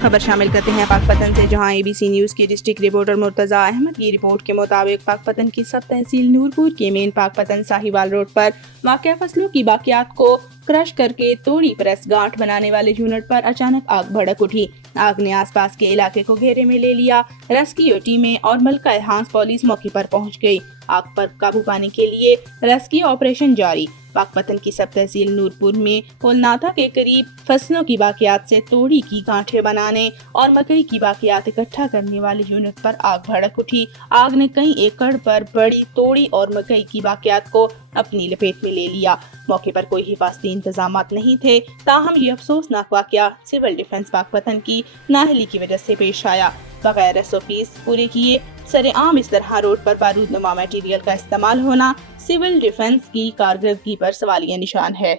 खबर शामिल करते हैं पाकपतन से, जहां ABC न्यूज की डिस्ट्रिक्ट रिपोर्टर मुर्तजा अहमद की रिपोर्ट के मुताबिक पाकपतन की सब तहसील नूरपुर के मेन पाकपतन साहिवाल रोड पर वाक़या फसलों की बाकियात को क्रश करके तोड़ी प्रेस गांठ बनाने वाले यूनिट पर अचानक आग भड़क उठी। आग ने आसपास के इलाके को घेरे में ले लिया। रेस्क्यू टीमें और मलका एहसास पुलिस मौके पर पहुंच गई। आग पर काबू पाने के लिए रेस्क्यू ऑपरेशन जारी। पाकपतन की सब तहसील नूरपुर में कोलनाथा के करीब फसलों की बाकियात से तोड़ी की गांठें बनाने और मकई की बाकियात इकट्ठा करने वाले यूनिट पर आग भड़क उठी। आग ने कई एकड़ पर बड़ी तोड़ी और मकई की बाकियात को अपनी लपेट में ले लिया। मौके पर कोई हिफाजती इंतजामात नहीं थे, ताहम ये अफसोसनाक वाकया सिविल डिफेंस पाकपतन की नाअहली की वजह से पेश आया। बगैर SOPs पूरे किए सरेआम इस तरह रोड पर बारूदनुमा मटेरियल का इस्तेमाल होना सिविल डिफेंस की कारकर्दगी पर सवालिया निशान है।